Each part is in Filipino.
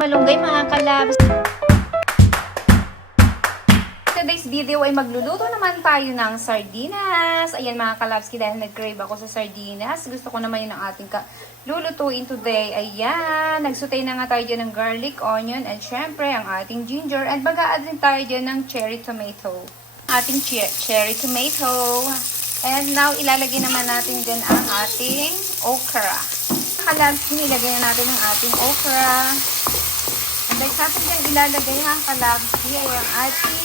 Malunggay mga kalabs. Today's video ay magluluto naman tayo ng sardinas. Ayan mga kalabski, dahil nag-crave ako sa sardinas. Gusto ko naman yun ang ating lulutuin today. Ayan, nagsutay na nga tayo dyan ng garlic, onion, and syempre ang ating ginger. And baga-add din tayo dyan ng cherry tomato. Ating cherry tomato. And now, ilalagay naman natin dyan ang ating okra. Kalabski, nilagay na natin ang ating okra. And then, sa atin dyan ilalagay ang kalabski ay ang ating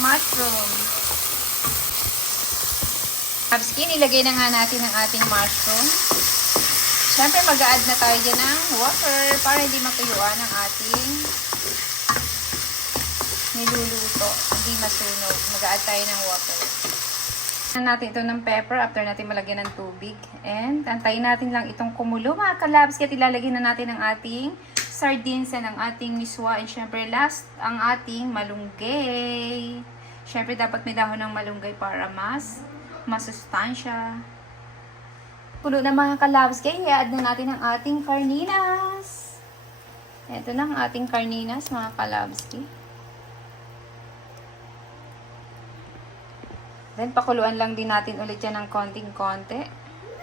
mushroom. Kalabski, nilagay na nga natin ang ating mushroom. Siyempre, mag-a-add na tayo dyan ng water para hindi matuyuan ang ating niluluto. Hindi masunog. Mag-a-add tayo ng water. Natin ito ng pepper after natin malagyan ng tubig. And antayin natin lang itong kumulo mga kalabs. Kaya ilalagay na natin ang ating sardines and ang ating miswa. And syempre last, ang ating malunggay. Syempre dapat may dahon ng malunggay para mas masustansya. Kulo na mga kalabs. Kaya i-add na natin ang ating carninas. Ito na ang ating carninas mga kalabs. Then, pakuluan lang din natin ulit yan ng konting-konti.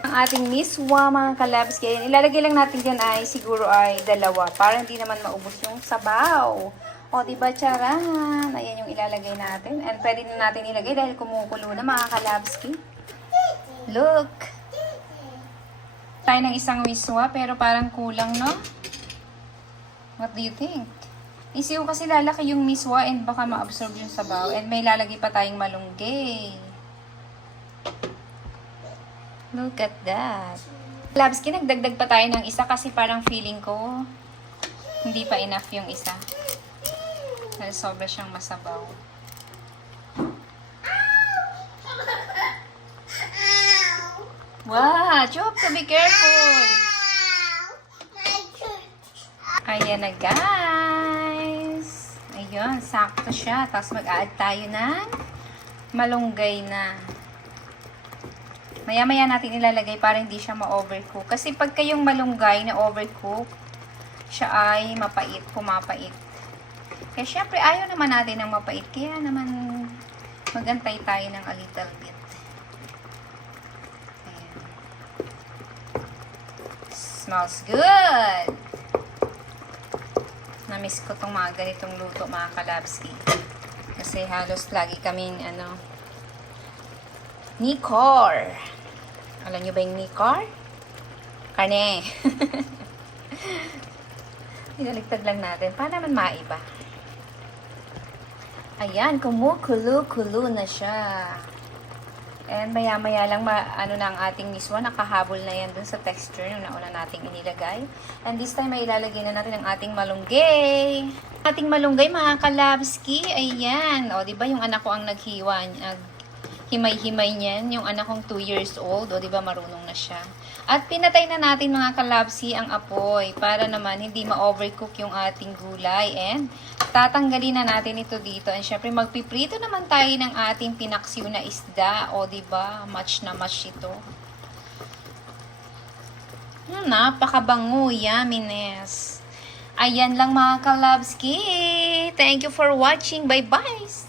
Ang ating miswa, mga kalabs, kaya ilalagay lang natin dyan ay siguro ay dalawa. Para hindi naman maubos yung sabaw. O, diba, charan? Ayan yung ilalagay natin. And pwede na natin ilagay dahil kumukulo na, mga kalabski. Look! Tayo ng isang miswa, pero parang kulang, no? What do you think? Isiw kasi lalaki yung miswa and baka ma-absorb yung sabaw. And may lalagay pa tayong malunggay. Look at that. Labski, nagdagdag pa tayo ng isa kasi parang feeling ko hindi pa enough yung isa. Dahil sobra siyang masabaw. Wow! Chop, to be careful! Ayan na guys! Ayun, sakto siya. Tapos mag-add tayo ng malunggay na. Maya-maya natin ilalagay para hindi siya ma-overcook. Kasi pagka yung malunggay na overcook, siya ay mapait, pumapait. Kaya syempre ayaw naman natin ng mapait. Kaya naman magantay tayo ng a little bit. Ayan. Smells good! Namiss ko tong mga ganitong luto mga kalabski. Kasi halos lagi kaming Nicor. Alam nyo ba yung Nicor? Karne. Nilaligtad lang natin. Para naman maiba. Ayan, kumukulo-kulo na siya. And maya-maya lang na ang ating miswa. Nakahabol na yan dun sa texture yung nauna nating inilagay. And this time, ay ilalagay na natin ang ating malunggay. Ating malunggay, mga kalabski. Ayan. O, diba yung anak ko ang naghiwa. Himay-himay niyan. Yung anak kong 2 years old. O, diba marunong na siya. At pinatay na natin, mga kalabsi, ang apoy. Para naman hindi ma-overcook yung ating gulay. And tatanggalin na natin ito dito. And syempre, magpiprito naman tayo ng ating pinaksiw na isda. O, diba? Match na match ito. Napakabango. Yumminess. Ayan lang, mga kalabski. Thank you for watching. Bye-bye.